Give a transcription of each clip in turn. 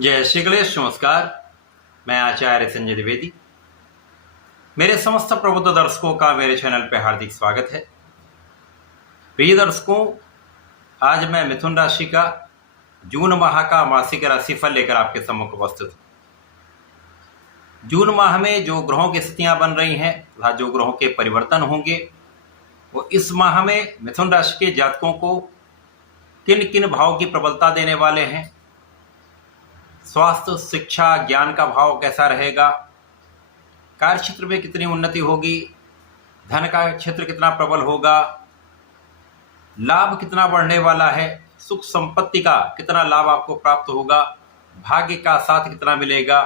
जय श्री गणेश। नमस्कार, मैं आचार्य संजय द्विवेदी। मेरे समस्त प्रबुद्ध दर्शकों का मेरे चैनल पर हार्दिक स्वागत है। प्रिय दर्शकों, आज मैं मिथुन राशि का जून माह का मासिक राशिफल लेकर आपके सम्मुख उपस्थित हूँ। जून माह में जो ग्रहों की स्थितियां बन रही हैं तथा जो ग्रहों के परिवर्तन होंगे वो इस माह में मिथुन राशि के जातकों को किन किन भाव की प्रबलता देने वाले हैं, स्वास्थ्य, शिक्षा, ज्ञान का भाव कैसा रहेगा, कार्य क्षेत्र में कितनी उन्नति होगी, धन का क्षेत्र कितना प्रबल होगा, लाभ कितना बढ़ने वाला है, सुख संपत्ति का कितना लाभ आपको प्राप्त होगा, भाग्य का साथ कितना मिलेगा।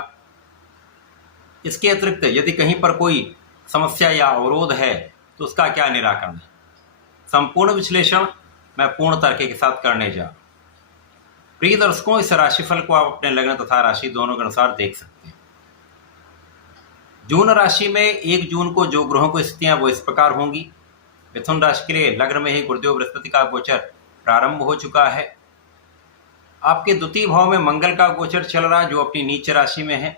इसके अतिरिक्त यदि कहीं पर कोई समस्या या अवरोध है तो उसका क्या निराकरण है, संपूर्ण विश्लेषण मैं पूर्ण तर्क के साथ करने जा रहा हूं। प्रिय दर्शकों, इस राशिफल को आप अपने लग्न तथा राशि दोनों के अनुसार देख सकते हैं। जून राशि में 1 जून को जो ग्रहों की स्थितियां वो इस प्रकार होंगी। मिथुन राशि के लिए लग्न में ही गुरुदेव बृहस्पति का गोचर प्रारंभ हो चुका है। आपके द्वितीय भाव में मंगल का गोचर चल रहा है जो अपनी नीच राशि में है।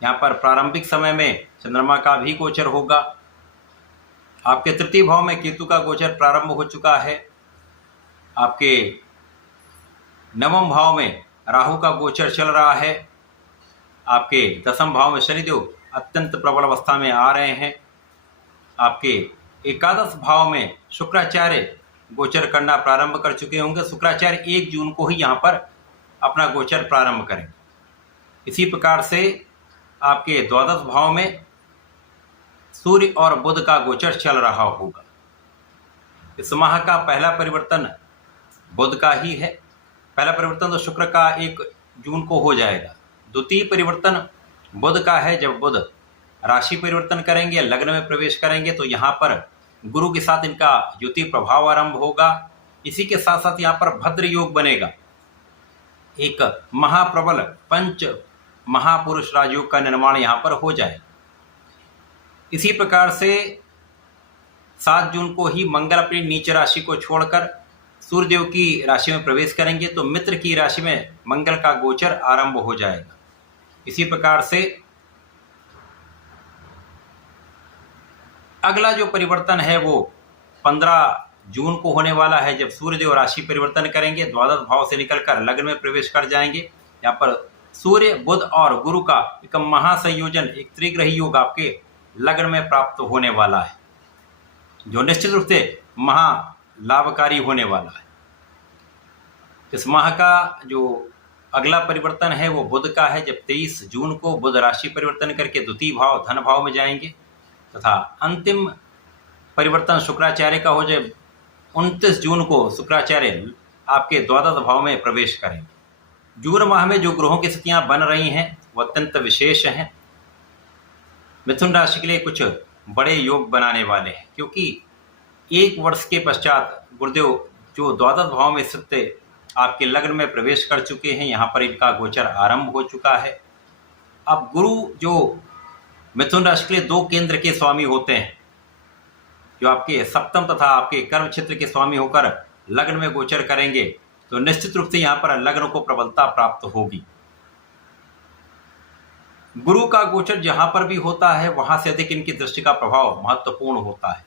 यहाँ पर प्रारंभिक समय में चंद्रमा का भी गोचर होगा। आपके तृतीय भाव में केतु का गोचर प्रारंभ हो चुका है। आपके नवम भाव में राहु का गोचर चल रहा है। आपके दसम भाव में शनिदेव अत्यंत प्रबल अवस्था में आ रहे हैं। आपके एकादश भाव में शुक्राचार्य गोचर करना प्रारंभ कर चुके होंगे। शुक्राचार्य 1 जून को ही यहाँ पर अपना गोचर प्रारंभ करेंगे। इसी प्रकार से आपके द्वादश भाव में सूर्य और बुध का गोचर चल रहा होगा। इस माह का पहला परिवर्तन बुध का ही है। पहला परिवर्तन तो शुक्र का 1 जून को हो जाएगा। द्वितीय परिवर्तन बुध का है। जब बुध राशि परिवर्तन करेंगे, लग्न में प्रवेश करेंगे तो यहाँ पर गुरु के साथ इनका युति प्रभाव आरंभ होगा। इसी के साथ साथ यहाँ पर भद्र योग बनेगा। एक महाप्रबल पंच महापुरुष राजयोग का निर्माण यहाँ पर हो जाएगा। इसी प्रकार से 7 जून को ही मंगल अपनी नीच राशि को छोड़कर सूर्यदेव की राशि में प्रवेश करेंगे तो मित्र की राशि में मंगल का गोचर आरंभ हो जाएगा। इसी प्रकार से अगला जो परिवर्तन है वो 15 जून को होने वाला है जब सूर्यदेव राशि परिवर्तन करेंगे, द्वादश भाव से निकलकर लग्न में प्रवेश कर जाएंगे। यहाँ पर सूर्य, बुध और गुरु का एक महासंयोजन, एक त्रिग्रही योग आपके लग्न में प्राप्त होने वाला है जो निश्चित रूप से महा लाभकारी होने वाला है। इस माह का जो अगला परिवर्तन है वो बुध का है जब 23 जून को बुध राशि परिवर्तन करके द्वितीय भाव धन भाव में जाएंगे तथा अंतिम परिवर्तन शुक्राचार्य का हो जाए 29 जून को शुक्राचार्य आपके द्वादश भाव में प्रवेश करेंगे। जून माह में जो ग्रहों की स्थितियां बन रही हैं वो अत्यंत विशेष हैं। मिथुन राशि के लिए कुछ बड़े योग बनाने वाले हैं क्योंकि 1 वर्ष के पश्चात गुरुदेव जो द्वादश भाव में स्थित आपके लग्न में प्रवेश कर चुके हैं। यहाँ पर इनका गोचर आरंभ हो चुका है। अब गुरु जो मिथुन राशि के लिए 2 केंद्र के स्वामी होते हैं, जो आपके सप्तम तथा आपके कर्म क्षेत्र के स्वामी होकर लग्न में गोचर करेंगे तो निश्चित रूप से यहाँ पर लग्न को प्रबलता प्राप्त होगी। गुरु का गोचर जहां पर भी होता है वहां से अधिक इनकी दृष्टि का प्रभाव महत्वपूर्ण होता है।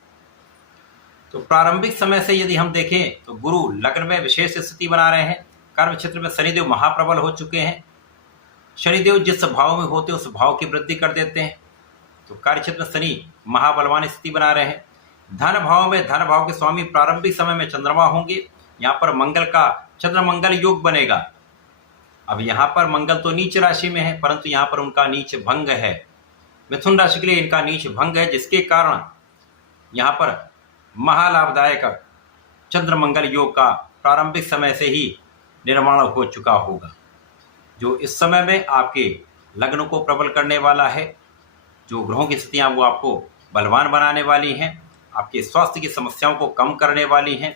तो प्रारंभिक समय से यदि हम देखें तो गुरु लग्न में विशेष स्थिति बना रहे हैं। कर्म क्षेत्र में शनिदेव महाप्रबल हो चुके हैं। शनिदेव जिस भाव में होते हैं उस भाव की वृद्धि कर देते हैं। तो कार्य क्षेत्र में शनि महाबलवान स्थिति बना रहे हैं। धन भाव में धन भाव के स्वामी प्रारंभिक समय में चंद्रमा होंगे। यहाँ पर मंगल का चंद्र मंगल योग बनेगा। अब यहाँ पर मंगल तो नीच राशि में है परंतु यहाँ पर उनका नीच भंग है। मिथुन राशि के लिए इनका नीच भंग है जिसके कारण यहाँ पर महालाभदायक चंद्र मंगल योग का प्रारंभिक समय से ही निर्माण हो चुका होगा जो इस समय में आपके लग्न को प्रबल करने वाला है। जो ग्रहों की स्थितियाँ वो आपको बलवान बनाने वाली हैं, आपके स्वास्थ्य की समस्याओं को कम करने वाली हैं,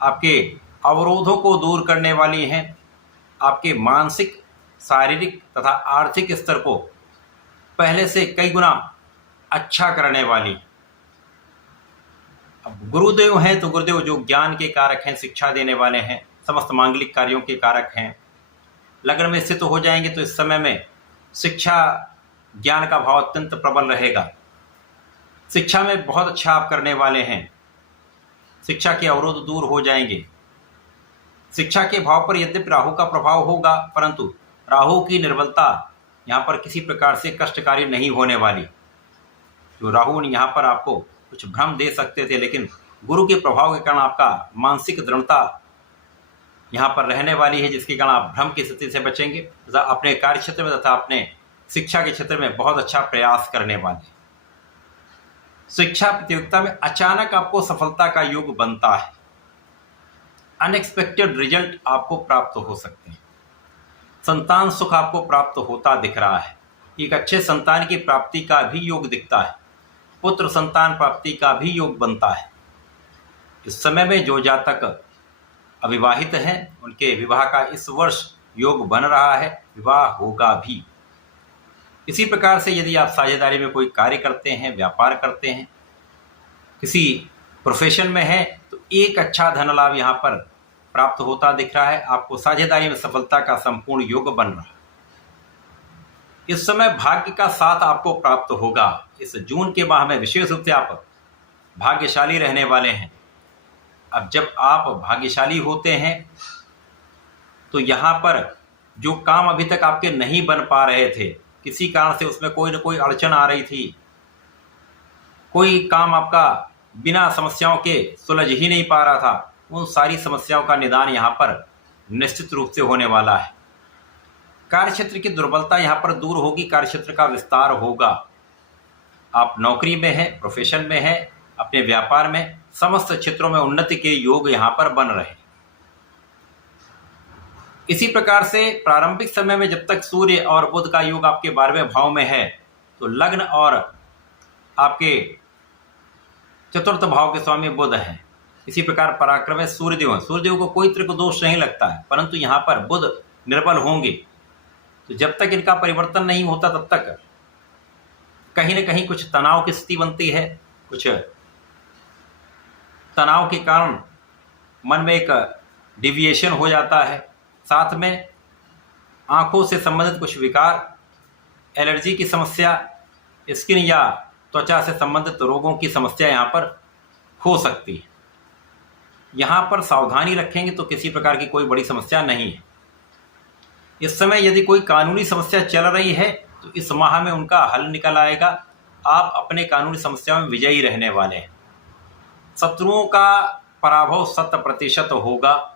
आपके अवरोधों को दूर करने वाली हैं, आपके मानसिक, शारीरिक तथा आर्थिक स्तर को पहले से कई गुना अच्छा करने वाली। अब गुरुदेव हैं तो गुरुदेव जो ज्ञान के कारक हैं, शिक्षा देने वाले हैं, समस्त मांगलिक कार्यों के कारक हैं। लग्न में स्थित हो जाएंगे तो इस समय में शिक्षा ज्ञान का भाव अत्यंत प्रबल रहेगा। शिक्षा में बहुत अच्छा आप करने वाले हैं। शिक्षा के अवरोध दूर हो जाएंगे। शिक्षा के भाव पर यद्यपि राहु का प्रभाव होगा, परंतु राहु की निर्बलता यहाँ पर किसी प्रकार से कष्टकारी नहीं होने वाली। जो राहु यहाँ पर आपको कुछ भ्रम दे सकते थे, लेकिन गुरु के प्रभाव के कारण आपका मानसिक दृढ़ता यहाँ पर रहने वाली है, जिसके कारण आप भ्रम की स्थिति से बचेंगे तथा अपने कार्य क्षेत्र में तथा अपने शिक्षा के क्षेत्र में बहुत अच्छा प्रयास करने वाले। शिक्षा प्रतियोगिता में अचानक आपको सफलता का योग बनता है। अनएक्सपेक्टेड रिजल्ट आपको प्राप्त हो सकते हैं। संतान सुख आपको प्राप्त होता दिख रहा है। एक अच्छे संतान की प्राप्ति का भी योग दिखता है। पुत्र संतान प्राप्ति का भी योग बनता है। इस समय में जो जातक अविवाहित हैं उनके विवाह का इस वर्ष योग बन रहा है, विवाह होगा भी। इसी प्रकार से यदि आप साझेदारी में कोई कार्य करते हैं, व्यापार करते हैं, किसी प्रोफेशन में हैं, तो एक अच्छा धन लाभ यहाँ पर प्राप्त होता दिख रहा है। आपको साझेदारी में सफलता का संपूर्ण योग बन रहा है। इस समय भाग्य का साथ आपको प्राप्त होगा। इस जून के माह में विशेष रूप से आप भाग्यशाली रहने वाले हैं। अब जब आप भाग्यशाली होते हैं तो यहाँ पर जो काम अभी तक आपके नहीं बन पा रहे थे, किसी कारण से उसमें कोई न कोई अड़चन आ रही थी, कोई काम आपका बिना समस्याओं के सुलझ ही नहीं पा रहा था, उन सारी समस्याओं का निदान यहाँ पर निश्चित रूप से होने वाला है। कार्यक्षेत्र की दुर्बलता यहाँ पर दूर होगी, कार्यक्षेत्र का विस्तार होगा। आप नौकरी में हैं, प्रोफेशन में हैं, अपने व्यापार में, समस्त क्षेत्रों में उन्नति के योग यहाँ पर बन रहे हैं। इसी प्रकार से प्रारंभिक समय में जब तक सूर्य और बुध का योग आपके 12वें भाव में है, तो लग्न और आपके चतुर्थ भाव के स्वामी बुध हैं। इसी प्रकार पराक्रम में सूर्यदेव को कोई त्रिक दोष नहीं लगता है, परंतु यहाँ पर बुध निर्बल होंगे। तो जब तक इनका परिवर्तन नहीं होता तब तक कहीं न कहीं कुछ तनाव की स्थिति बनती है। कुछ तनाव के कारण मन में एक डिविएशन हो जाता है। साथ में आंखों से संबंधित कुछ विकार, एलर्जी की समस्या, स्किन या त्वचा से संबंधित रोगों की समस्या यहाँ पर हो सकती है। यहाँ पर सावधानी रखेंगे तो किसी प्रकार की कोई बड़ी समस्या नहीं है। इस समय यदि कोई कानूनी समस्या चल रही है तो इस माह में उनका हल निकल आएगा। आप अपने कानूनी समस्याओं में विजयी रहने वाले हैं। शत्रुओं का पराभव 100% होगा।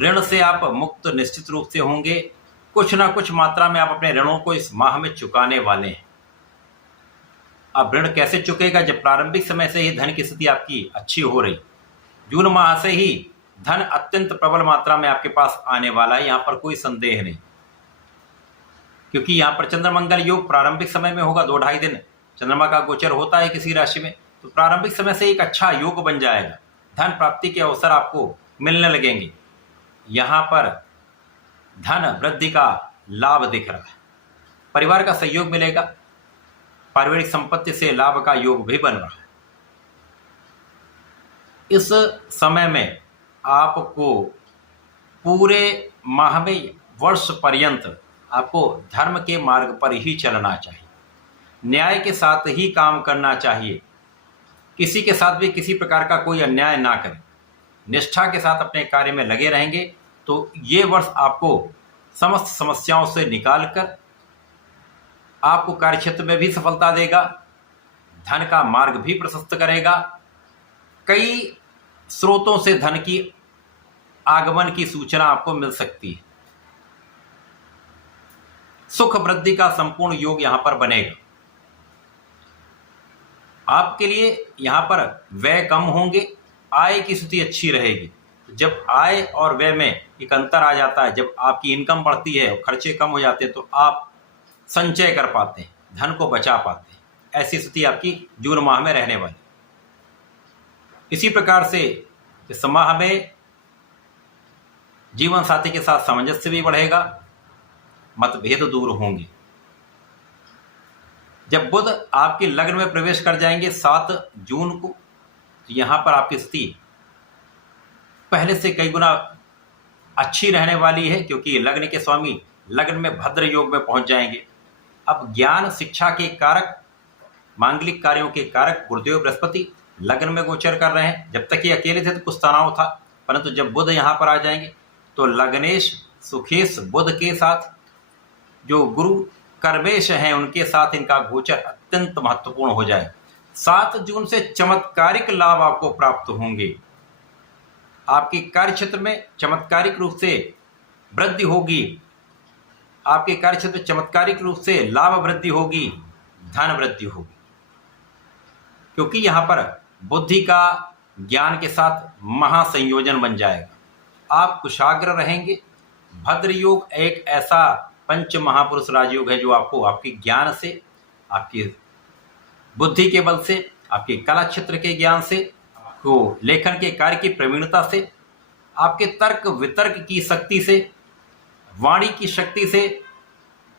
ऋण से आप मुक्त निश्चित रूप से होंगे। कुछ ना कुछ मात्रा में आप अपने ऋणों को इस माह में चुकाने वाले हैं। अब ऋण कैसे चुकेगा? जब प्रारंभिक समय से ही धन की स्थिति आपकी अच्छी हो रही, जून माह से ही धन अत्यंत प्रबल मात्रा में आपके पास आने वाला है, यहाँ पर कोई संदेह नहीं। क्योंकि यहाँ पर चंद्रमंगल योग प्रारंभिक समय में होगा। 2-2.5 दिन चंद्रमा का गोचर होता है किसी राशि में, तो प्रारंभिक समय से एक अच्छा योग बन जाएगा। धन प्राप्ति के अवसर आपको मिलने लगेंगे। यहाँ पर धन वृद्धि का लाभ दिख रहा है। परिवार का सहयोग मिलेगा। पारिवारिक संपत्ति से लाभ का योग भी बन रहा है। इस समय में आपको पूरे माह में वर्ष पर्यंत आपको धर्म के मार्ग पर ही चलना चाहिए। न्याय के साथ ही काम करना चाहिए। किसी के साथ भी किसी प्रकार का कोई अन्याय ना करें। निष्ठा के साथ अपने कार्य में लगे रहेंगे तो ये वर्ष आपको समस्त समस्याओं से निकालकर आपको कार्यक्षेत्र में भी सफलता देगा। धन का मार्ग भी प्रशस्त करेगा। कई स्रोतों से धन की आगमन की सूचना आपको मिल सकती है। सुख वृद्धि का संपूर्ण योग यहां पर बनेगा। आपके लिए यहां पर व्यय कम होंगे, आय की स्थिति अच्छी रहेगी। जब आय और व्यय में एक अंतर आ जाता है, जब आपकी इनकम बढ़ती है और खर्चे कम हो जाते हैं, तो आप संचय कर पाते हैं, धन को बचा पाते हैं। ऐसी स्थिति आपकी जून माह में रहने वाली। इसी प्रकार से इस माह में जीवन साथी के साथ सामंजस्य भी बढ़ेगा, मतभेद दूर होंगे। जब बुध आपके लग्न में प्रवेश कर जाएंगे 7 जून को, तो यहाँ पर आपकी स्थिति पहले से कई गुना अच्छी रहने वाली है, क्योंकि लग्न के स्वामी लग्न में भद्र योग में पहुंच जाएंगे। अब ज्ञान शिक्षा के कारक, मांगलिक कार्यों के कारक गुरुदेव बृहस्पति लग्न में गोचर कर रहे हैं। जब तक ये अकेले थे तो कुछ तनाव था, परंतु जब बुध यहाँ पर आ जाएंगे तो लग्नेश सुखेश बुध के साथ जो गुरु कर्मेश हैं उनके साथ इनका गोचर अत्यंत महत्वपूर्ण हो जाए। 7 जून से चमत्कारिक लाभ आपको प्राप्त होंगे। आपके कार्य क्षेत्र में चमत्कारिक रूप से वृद्धि होगी, आपके कार्य क्षेत्र में चमत्कारिक रूप से लाभ वृद्धि होगी, धन वृद्धि होगी, क्योंकि यहाँ पर बुद्धि का ज्ञान के साथ महासंयोजन बन जाएगा। आप कुशाग्र रहेंगे। भद्र योग एक ऐसा पंच महापुरुष राजयोग है जो आपको आपके ज्ञान से, आपकी बुद्धि के बल से, आपके कला क्षेत्र के ज्ञान से, आपको लेखन के कार्य की प्रवीणता से, आपके तर्क वितर्क की शक्ति से, वाणी की शक्ति से,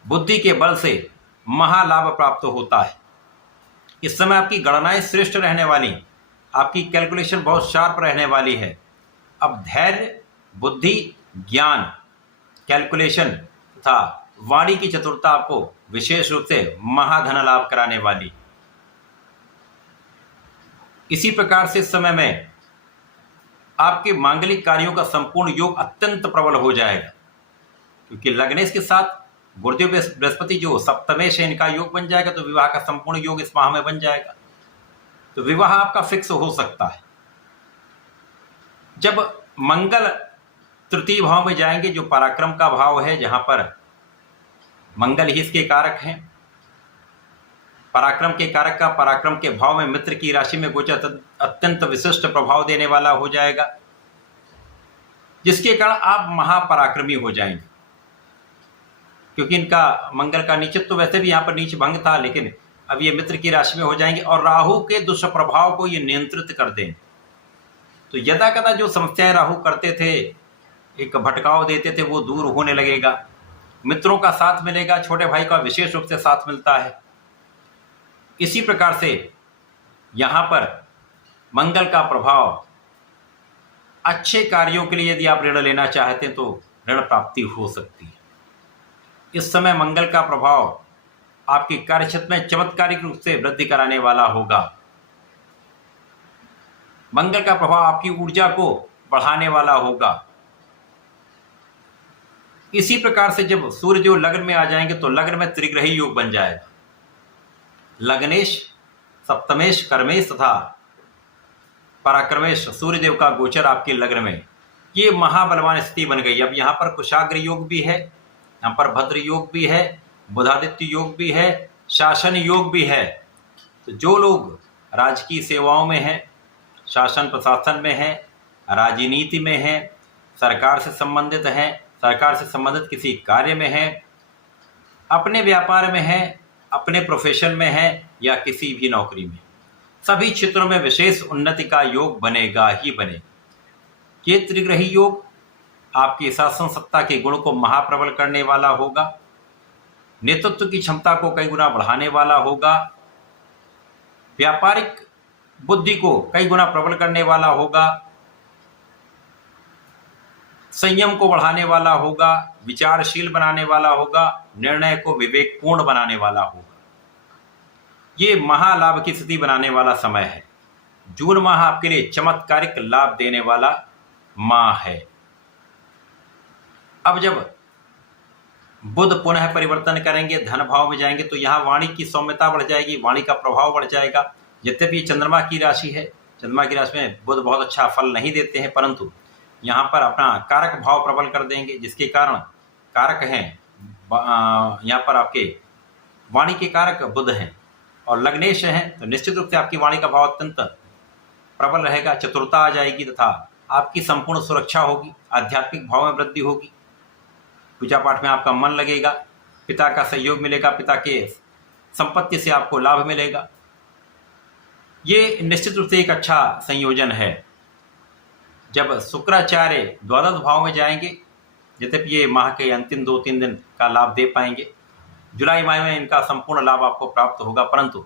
बुद्धि के बल से महालाभ प्राप्त होता है। इस समय आपकी गणनाएं श्रेष्ठ रहने वाली, आपकी कैलकुलेशन बहुत शार्प रहने वाली है। अब धैर्य, बुद्धि, ज्ञान, कैलकुलेशन तथा वाणी की चतुरता आपको विशेष रूप से महाधन लाभ कराने वाली। इसी प्रकार से इस समय में आपके मांगलिक कार्यों का संपूर्ण योग अत्यंत प्रबल हो जाएगा, क्योंकि लग्नेश के साथ गुरुदेव बृहस्पति जो सप्तमेश है इनका योग बन जाएगा, तो विवाह का संपूर्ण योग इस माह में बन जाएगा। तो विवाह आपका फिक्स हो सकता है। जब मंगल तृतीय भाव में जाएंगे, जो पराक्रम का भाव है, जहां पर मंगल ही इसके कारक हैं, पराक्रम के कारक का पराक्रम के भाव में मित्र की राशि में गोचर अत्यंत विशिष्ट प्रभाव देने वाला हो जाएगा, जिसके कारण आप महापराक्रमी हो जाएंगे। क्योंकि इनका मंगल का नीचत्व तो वैसे भी यहाँ पर नीच भंग था, लेकिन अब ये मित्र की राशि में हो जाएंगे और राहु के दुष्प्रभाव को ये नियंत्रित कर देंगे। तो यदा कदा जो समस्याएं राहु करते थे, एक भटकाव देते थे, वो दूर होने लगेगा। मित्रों का साथ मिलेगा, छोटे भाई का विशेष रूप से साथ मिलता है। इसी प्रकार से यहाँ पर मंगल का प्रभाव, अच्छे कार्यों के लिए यदि आप ऋण लेना चाहते हैं तो ऋण प्राप्ति हो सकती है। इस समय मंगल का प्रभाव आपके कार्यक्षेत्र में चमत्कारिक रूप से वृद्धि कराने वाला होगा। मंगल का प्रभाव आपकी ऊर्जा को बढ़ाने वाला होगा। इसी प्रकार से जब सूर्य जो लग्न में आ जाएंगे तो लग्न में त्रिग्रही योग बन जाएगा। लग्नेश, सप्तमेश, कर्मेश तथा पराक्रमेश सूर्यदेव का गोचर आपके लग्न में, ये महाबलवान स्थिति बन गई। अब यहाँ पर कुशाग्र योग भी है, यहाँ पर भद्र योग भी है, बुधादित्य योग भी है, शासन योग भी है। तो जो लोग राजकीय सेवाओं में हैं, शासन प्रशासन में हैं, राजनीति में हैं, सरकार से संबंधित हैं, सरकार से संबंधित किसी कार्य में हैं, अपने व्यापार में हैं, अपने प्रोफेशन में हैं या किसी भी नौकरी में, सभी क्षेत्रों में विशेष उन्नति का योग बनेगा ही बनेगा। ये त्रिग्रही योग आपकी शासन सत्ता के गुण को महाप्रबल करने वाला होगा, नेतृत्व की क्षमता को कई गुना बढ़ाने वाला होगा, व्यापारिक बुद्धि को कई गुना प्रबल करने वाला होगा, संयम को बढ़ाने वाला होगा, विचारशील बनाने वाला होगा, निर्णय को विवेकपूर्ण बनाने वाला होगा। ये महालाभ की स्थिति बनाने वाला समय है। जून माह आपके लिए चमत्कारिक लाभ देने वाला माह है। अब जब बुध पुनः परिवर्तन करेंगे, धन भाव में जाएंगे, तो यहाँ वाणी की सौम्यता बढ़ जाएगी, वाणी का प्रभाव बढ़ जाएगा। यद्यपि चंद्रमा की राशि है, चंद्रमा की राशि में बुध बहुत अच्छा फल नहीं देते हैं, परंतु यहाँ पर अपना कारक भाव प्रबल कर देंगे, जिसके कारण कारक हैं यहाँ पर आपके वाणी के कारक बुध हैं और लग्नेश हैं, तो निश्चित रूप से आपकी वाणी का भाव अत्यंत प्रबल रहेगा, चतुरता आ जाएगी तथा आपकी संपूर्ण सुरक्षा होगी, आध्यात्मिक भाव में वृद्धि होगी, पूजा पाठ में आपका मन लगेगा, पिता का सहयोग मिलेगा, पिता के संपत्ति से आपको लाभ मिलेगा। ये निश्चित रूप से एक अच्छा संयोजन है। जब शुक्राचार्य द्वादश भाव में जाएंगे, यद्यपि ये माह के अंतिम 2-3 दिन का लाभ दे पाएंगे, जुलाई माह में इनका संपूर्ण लाभ आपको प्राप्त होगा, परंतु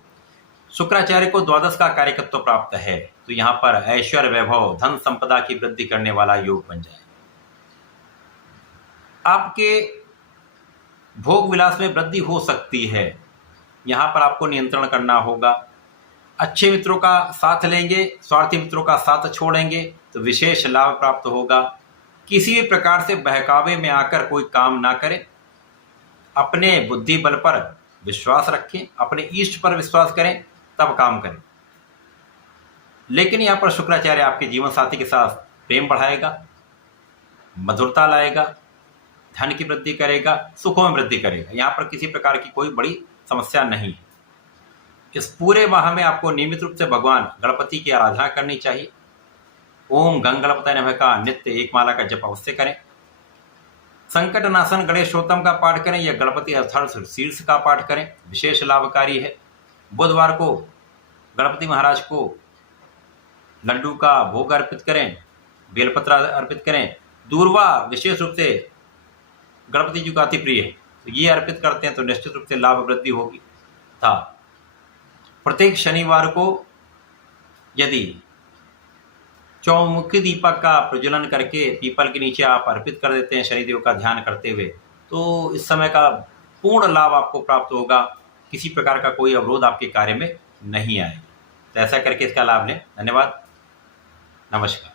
शुक्राचार्य को द्वादश का कार्यकत्व प्राप्त है, तो यहाँ पर ऐश्वर्य, वैभव, धन संपदा की वृद्धि करने वाला योग बन जाए। आपके भोग विलास में वृद्धि हो सकती है, यहाँ पर आपको नियंत्रण करना होगा। अच्छे मित्रों का साथ लेंगे, स्वार्थी मित्रों का साथ छोड़ेंगे तो विशेष लाभ प्राप्त होगा। किसी भी प्रकार से बहकावे में आकर कोई काम ना करें, अपने बुद्धि बल पर विश्वास रखें, अपने इष्ट पर विश्वास करें, तब काम करें। लेकिन यहाँ पर शुक्राचार्य आपके जीवन साथी के साथ प्रेम बढ़ाएगा, मधुरता लाएगा, धन की वृद्धि करेगा, सुखों में वृद्धि करेगा। यहाँ पर किसी प्रकार की कोई बड़ी समस्या नहीं है। इस पूरे माह में आपको नियमित रूप से भगवान गणपति की आराधना करनी चाहिए। ओम गंग गणपतये नमः का नित्य एक माला का जप अवश्य करें। संकट नाशन गणेशोत्तम का पाठ करें या गणपति अर्थात शीर्ष का पाठ करें, विशेष लाभकारी है। बुधवार को गणपति महाराज को लड्डू का भोग अर्पित करें, बेलपत्र अर्पित करें। दूर्वा विशेष रूप से गणपति जी का अति प्रिय है, तो ये अर्पित करते हैं तो निश्चित रूप से लाभ वृद्धि होगी। था प्रत्येक शनिवार को यदि चौमुखी दीपक का प्रज्वलन करके पीपल के नीचे आप अर्पित कर देते हैं शनिदेव का ध्यान करते हुए, तो इस समय का पूर्ण लाभ आपको प्राप्त होगा। किसी प्रकार का कोई अवरोध आपके कार्य में नहीं आएगा। तो ऐसा करके इसका लाभ लें। धन्यवाद, नमस्कार।